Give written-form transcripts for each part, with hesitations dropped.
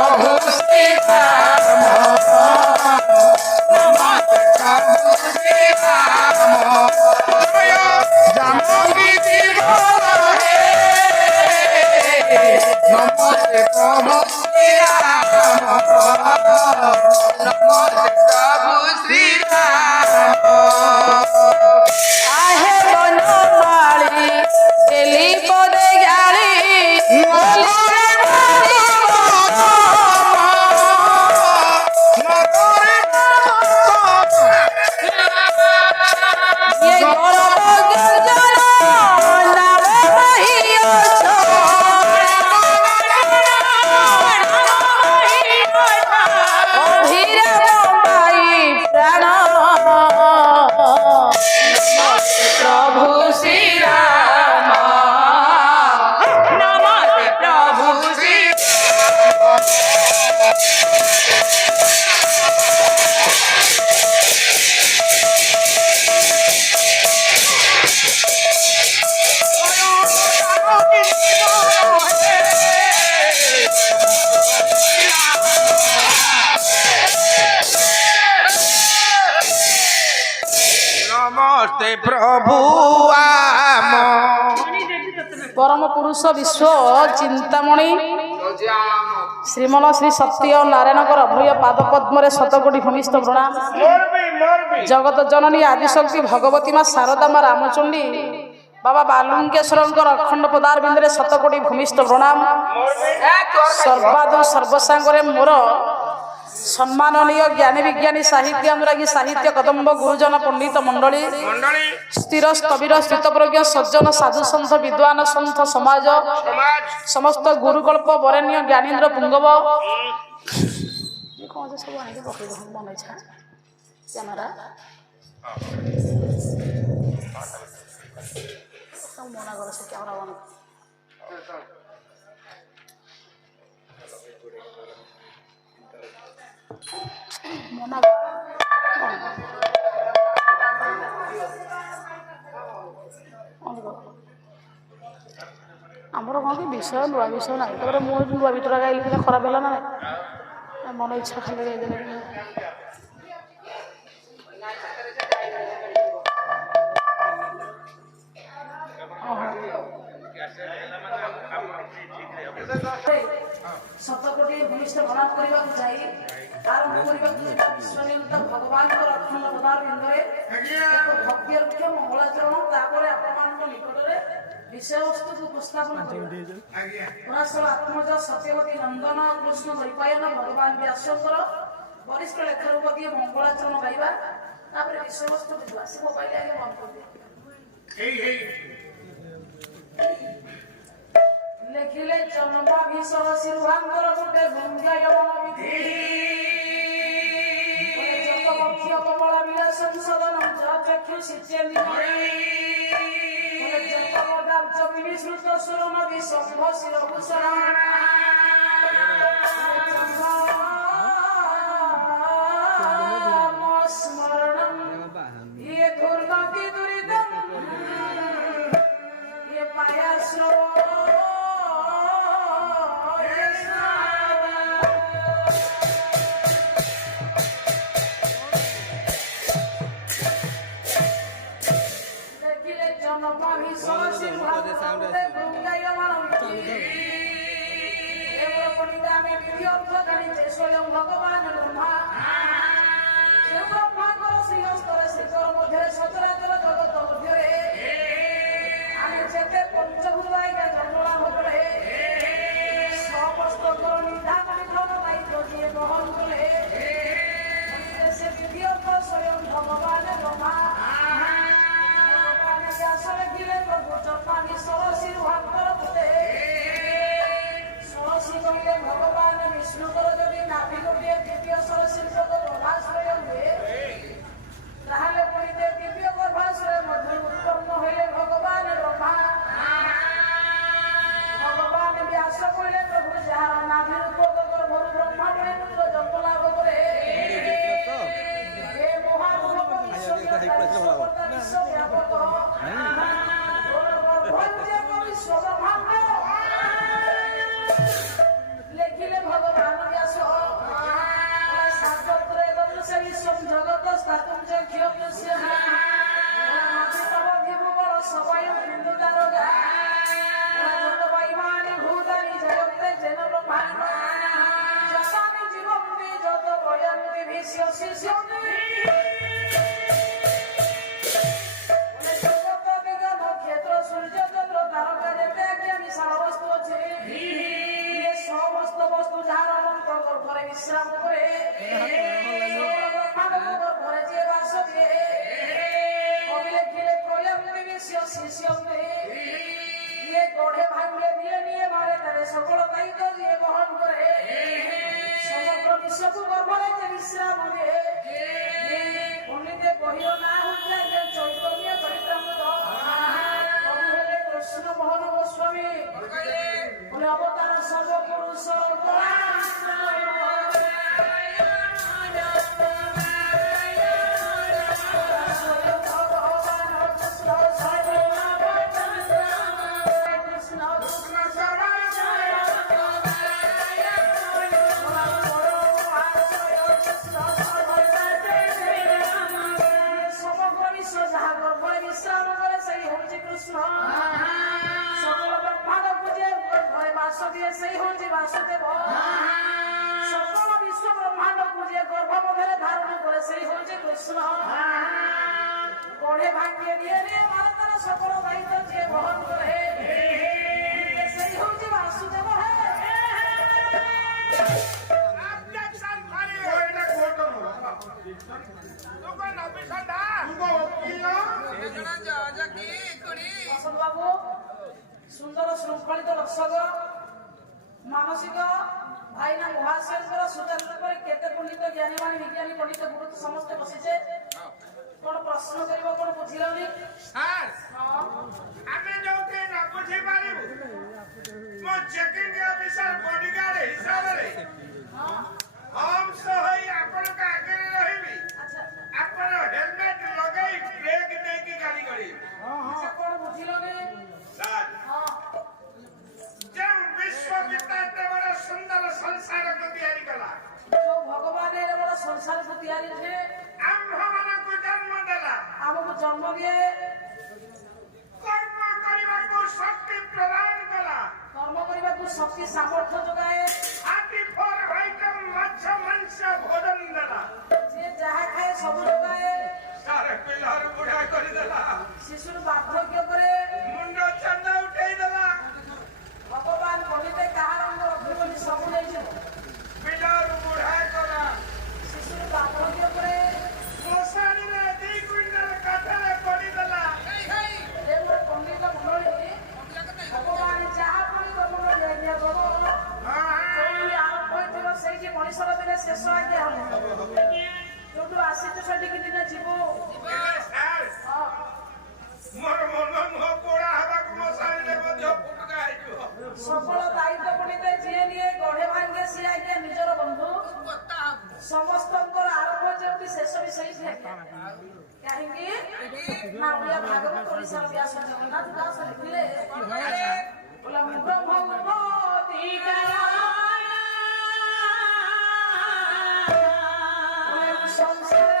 प्रभु श्री राम नमस्ते प्रभु श्री राम जय जानकी जीवन हे नमस्ते प्रभु श्री राम नमस्ते प्रभु श्री राम आहे बनमाली दिली पदे गाली ये गौरव गर्जन नाम रहियो छो धीरे बम्बाई प्राण प्रभु श्री राम नमस्ते प्रभु श्री नमस्ते प्रभु आम परम पुरुष विश्व चिंतामणि श्रीमल श्री सत्य नारायण अभय पाद पद्म शतकोटी भूमिस्थ प्रणाम जगत जननी आदिशक्ति भगवती माँ शारदा माँ रामचंडी बाबा बालुंकेश्वर अखंड पदार बिंदे शतकोटी भूमिस्थ प्रणाम सर्वादु सर्वसांगरे मोर सम्माननीय ज्ञानी विज्ञानी साहित्य अनुरागी साहित्य कदम्ब गुरुजन पंडित मंडली स्थिर स्थविर स्थितप्रज्ञ सज्जन साधु सन्थ विद्वान सन्थ समाज समस्त गुरुकल्प वरेण्य ज्ञानीन्द्र पुंगव आमर कौन कि विषय नुआ विषय ना मुझे नुआ भितर गाइली खराब है ना मन इच्छा खाली गाइदेले शतकोटी भूमिष्ठ प्रणाम करने आरंभ करने भगवान अखंड पदार बिंदे भक्ति रुक्ष मंगलाचरण निकट में विषय वस्तु को उपस्थापन पराशर आत्मज सत्यवती नंदन कृष्ण द्वैपायन भगवान व्यासंकर वरिष्ठ लेखारूप दिए मंगलाचरण गाइबा विषय वस्तु से मोबाइल आगे बंद कर दिए लेखिले चंबा भीषण सिरुहांकर गुटे गंगाय विधि जत बक्ष्य कमल विलासं सदन चक्षु सिचेन्दि जत पदार्थ विश्रुत सुर नदी शंभ शिरभूषण स्मरणं ये दुर्गति दुरितं ये पायाश्रो स्वयं भगवान ब्रह्मा ब्रह्मांकर श्रीहस्तर श्रीकर मध्य सचराचर जगत मध्य आमे जेते पंचभूत जन्मलाभ करे समस्त निधान निधन दायित्व दिए ग्रहण करे से विधियक स्वयं भगवान ब्रह्मा भगवान व्यास लिखिले प्रभु चपानी सरसी रुहांकर पुते सरसी कहले भगवान विष्णुकर जदि नाभि गोटे বিশ্রাম করে ঘরে যে বাস দিয়ে কবিলে ঘিরে প্রয়াম দেবে শিষ্যম দিয়ে গড়ে ভাঙে দিয়ে নিয়ে মারে তারে সকল দায়িত্ব দিয়ে বহন করে সমগ্র বিশ্বকু গর্ভরে যে বিশ্রাম দিয়ে পণ্ডিতে কহিও না হচ্ছে চৈতন্য চরিতামৃত কবি হলে কৃষ্ণ মোহন গোস্বামী বলে অবতার সর্বপুরুষ সেই হচ্ছে বাসুদেব সকল বিশ্ব ব্রহ্মাণ্ড পুজে গর্ভ মধ্যে ধারণ করে সেই হচ্ছে কৃষ্ণ গড়ে ভাঙিয়ে দিয়ে নিয়ে মানে তারা সকল দায়িত্ব যে বহন করে সেই হচ্ছে বাসুদেব বাবু সুন্দর শৃঙ্খলিত দর্শক ମାନସିକ ଭାଇନା ମହାଶୟଙ୍କର ସୁଚାର ପରେ କେତେ ପଣ୍ଡିତ ଜ୍ଞାନୀ ମାନେ ବିଜ୍ଞାନୀ ପଣ୍ଡିତ ଗୁରୁତ୍ୱ ସମସ୍ତେ ବସିଛେ କଣ ପ୍ରଶ୍ନ କରିବ କଣ ବୁଝିଲନି ସାର୍ ଆମେ ଯୋଉଠି ନ ବୁଝି ପାରିବୁ ମୋ ଚେକିଂ ଅଫିସର ବଡିଗାର୍ଡ ହିସାବରେ ହମ୍ସ ହୋଇ ଆପଣଙ୍କ ଆଗରେ ରହିବି ଆପଣ ହେଲମେଟ ଲଗାଇ ବ୍ରେକ୍ ନେଇକି ଗାଡି କରିବେ କଣ ବୁଝିଲନି ସାର୍ ଯେଉଁ ବିଶ୍ୱବିଦ୍ୟା ଏତେ ବଡ଼ ସୁନ୍ଦର ସଂସାରକୁ ତିଆରି କଲା ଯୋଉ ଭଗବାନ ଏତେ ବଡ଼ ସଂସାରକୁ ତିଆରି ଯେ ଆମ୍ଭମାନଙ୍କୁ ଜନ୍ମ ଦେଲା ଆମକୁ ଜନ୍ମ ଦିଏ କର୍ମ କରିବାକୁ ଶକ୍ତି ପ୍ରଦାନ କଲା କର୍ମ କରିବାକୁ ଶକ୍ତି ସାମର୍ଥ୍ୟ ଯୋଗାଏ ହାର୍ଟି ଫର୍ ଆଇଟମ ମାଛ ମାଂସ ଭୋଜନ ଦେଲା ଯିଏ ଯାହା ଖାଏ ସବୁ ଯୋଗାଏ ସାରେ ପିଲାରୁ ବୁଢା କରିଦେଲା ଶିଶୁର ବାର୍ଦ୍ଧକ୍ୟ ପରେ ମୁଣ୍ଡ ଚନ୍ଦା ଉଠେଇ ଦେଲା ଭଗବାନ କହିଲେ କାହାର ଅଙ୍ଗ ରଖିବନି ସବୁ ନେଇଯିବ ପିଲାରୁ ବୁଢା କଲା ଶିଶୁର ବାର୍ଦ୍ଧକ୍ୟ ପରେ ମଶାଣିରେ 2 କୁଇଣ୍ଟାଲ କାଠରେ ପଡିଦେଲା ଏ ମୋର ପଣ୍ଡିତ ମଣ୍ଡଳୀ ଭଗବାନ ଯାହା କରିବ ମୋର ଦିଆ ଦେବ ଯୋଉଠି ଆରମ୍ଭ ହୋଇଥିବ ସେଇଠି ମଣିଷର ଦିନେ ଶେଷ ଆଜ୍ଞା ହବ ଯୋଉଠୁ ଆସିଛୁ ସେଠିକି ଦିନେ ଯିବୁ ସାର୍ ମୋର ମନ ନୁହଁ ପୋଡା ହେବାକୁ ମଶାଣିରେ ମଧ୍ୟ ଫୁଟକା ହେଇଯିବ সকল দায়িত্ব পড়িতে যিয়ে নিয়ে গড়ে ভাঙ্গে সে আজ্ঞা নিজের বন্ধু সমস্তଙ୍କର আরম্ভ যেমনি শেষ ବି ସେଇଠି ଆଜ୍ଞା କାହିଁକି ନା ଓଡ଼ିଆ ଭାଗବତ ଓଡ଼ିଶାର ବ୍ୟାସ ଜଗନ୍ନାଥ ଦାସ ଲେଖିଲେ ବୋଲା ମୁଁ ବ୍ରହ୍ମବତୀ ସଂସାର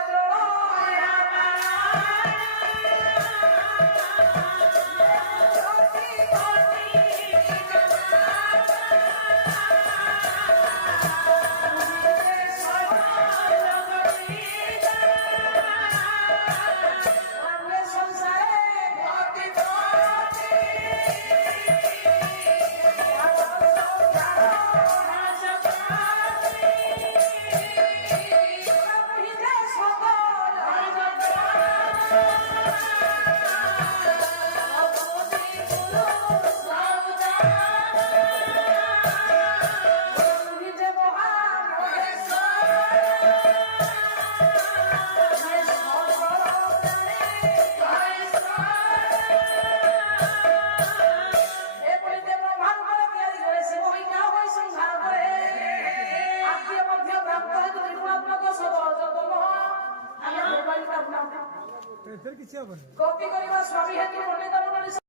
କିଛି ହବନି କପି କରିବା ସ୍ୱାମୀ ହେତୁ ପଣ୍ଡିତ ମଣ୍ଡଳୀ